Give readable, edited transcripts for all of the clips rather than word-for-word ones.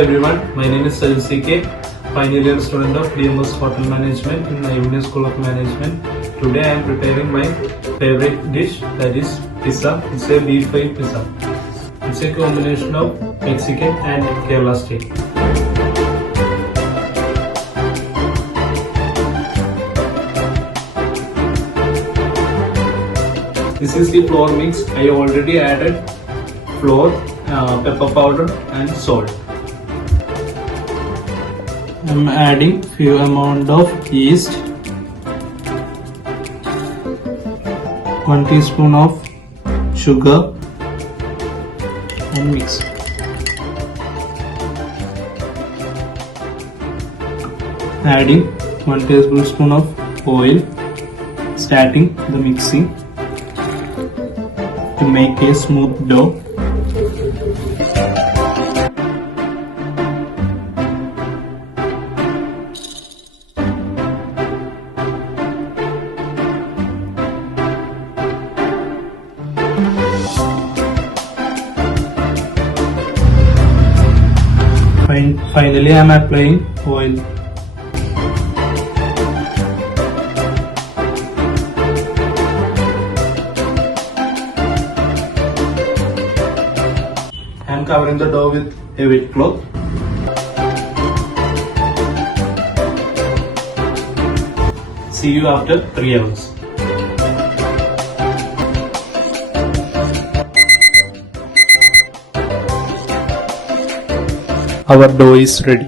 everyone, my name is SAJIL C K, final year student of DMS Hotel Management in Naipunnya School of Management. Today I am preparing my favorite dish, that is pizza. It's a beef fried pizza. It's a combination of Mexican and Kerala style. This is the flour mix. I already added flour, pepper powder and salt. I am adding few amount of yeast, 1 teaspoon of sugar and mix. Adding 1 tablespoon of oil, starting the mixing to make a smooth dough. Finally, I am applying oil. I am covering the dough with a wet cloth. See you after 3 hours. Our dough is ready.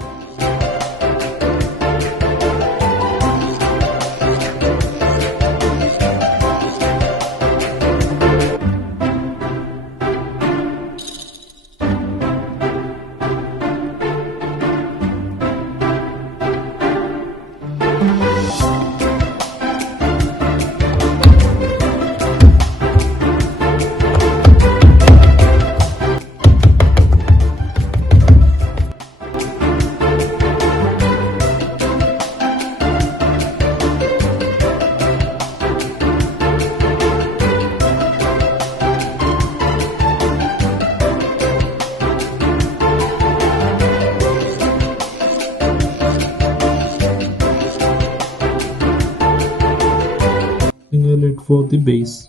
Lid for the base.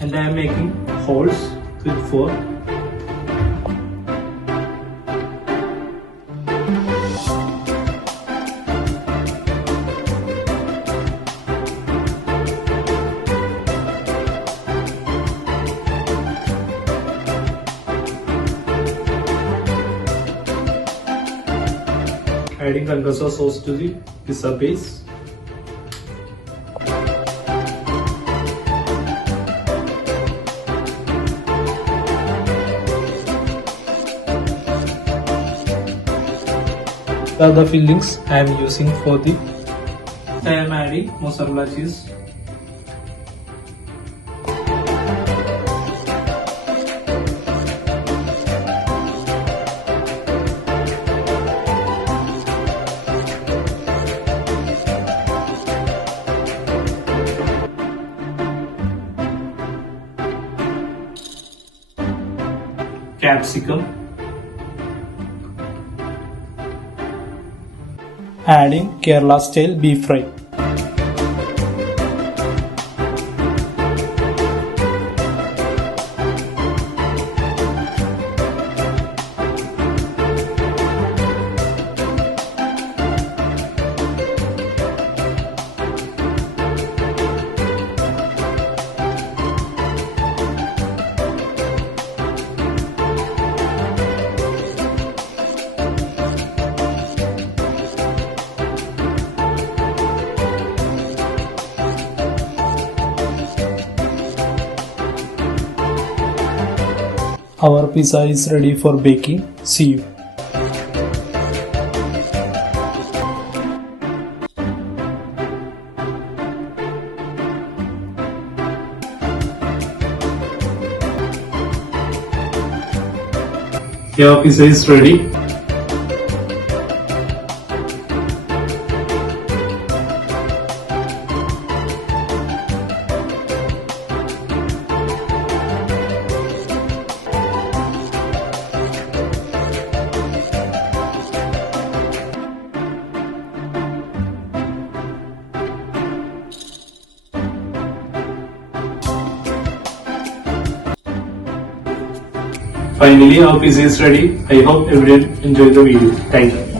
And I am making holes with 4. Adding concassao sauce to the pizza base. The other fillings I am using for the. I am adding mozzarella cheese. Capsicum, adding Kerala style beef fry. Our pizza is ready for baking. See you. Your pizza is ready. Finally, our pizza is ready. I hope everyone enjoyed the video. Thank you.